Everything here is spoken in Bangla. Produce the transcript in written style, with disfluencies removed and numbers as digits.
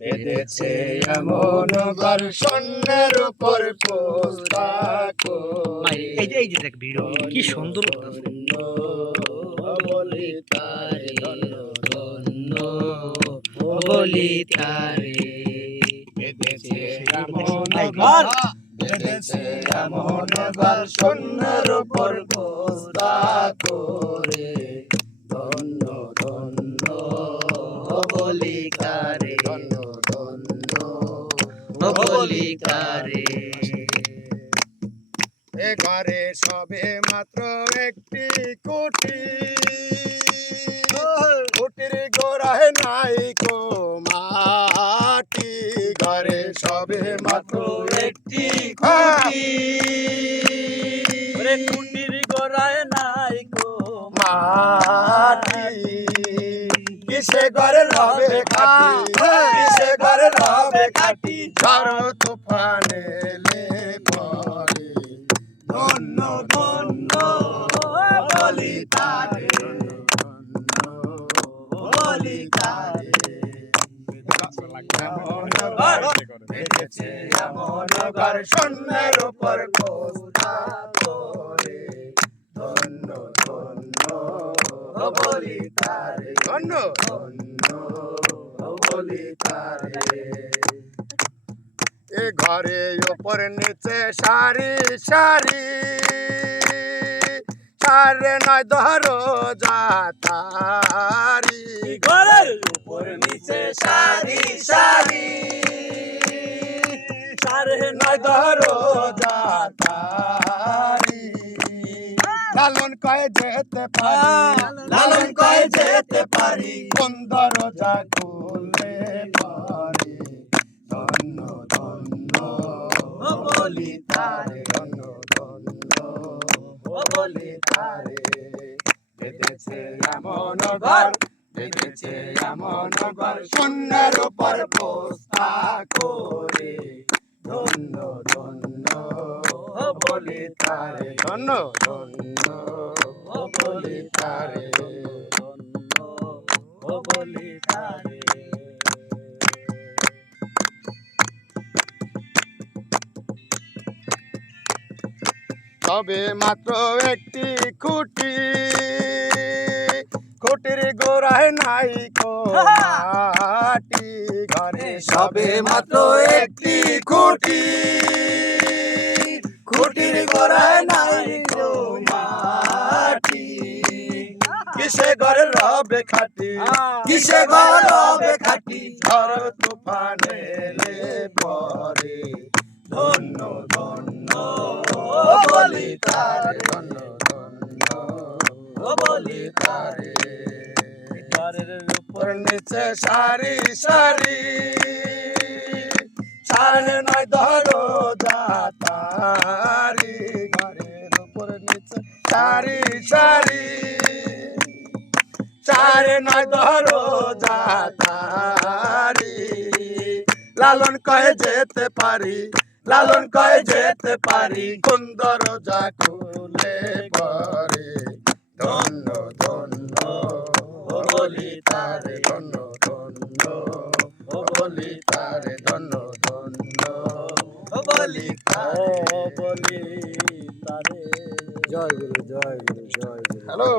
বেঁধেছে এমন ঘর স্বর্ণের উপর পোস্তাক এই যে দেখ ভিডিও কি সুন্দর বলি তারে ধন্য ধন্য বলি তারে বেঁধেছে এমন ঘর বেঁধেছে এমন ঘর স্বর্ণের উপর পোস্তাক করে ধন্য ধন্য বলি তারে ধন্য ধন্য বলি তারে এ ঘরে সবে মাত্র একটি কুটি কুটির গোড়ায় নাই কো মাটি ঘরে সবে মাত্র একটি কুটি ওরে কুটির গোড়ায় নাই গো মাটি কিসে ঘরে রবে খাটি কিসে ঘরে রবে খাটি ঝড় তুফান এলে পরে ধন্য ধন্য বলি তারে বলি তারে বেঁধেছে এমন ঘর স্বর্ণের উপর পোস্তা করে ধন্য ধন্য বলি তারে ধন্য ধন্য বলি তারে এ ঘরে ওপর নিচে সারি সারি সারে নয় ধরো যাতারি ঘরের উপর নিচে সারি সারি সারে নয় ধরো যাতারি লালন কয়ে যেতে পারি লালন কয়ে যেতে পারি কোন দরজা খুলে পারি ধন্য ধন্য বলি তারে ধন্য ধন্য বলি তারে বেঁধেছে এমন ঘর বেঁধেছে এমন ঘর স্বর্ণের উপর পোস্তা করে ধন্য ধন্য বলি তারে ধন্য ধন্য বলি তারে ধন্য বলি তারে তবে মাত্র একটি খুঁটি খুঁটির গোড়ায় নাই কো মাটি ঘরে সবে মাত্র একটি খুঁটি খুঁটির গোড়ায় নাই কো মাটি কিসে ঘরে রবে খাটি কিসে ঘরে রবে খাটি ঝড় তুফান এলে পরে ধন্য ধন্য বলি তারে ধন্য ধন্য বলি তারে ঘরের উপর নিচে সারি সারি সারে নয় ধরো যাতারি ঘরের উপর নিচে সারি সারি সারে নয় ধরো যাতারি লালন কয়ে যেতে পারি লালন কয়ে যেতে পারি কোন দরজা খুলে পরে ধন্য ধন্য বলি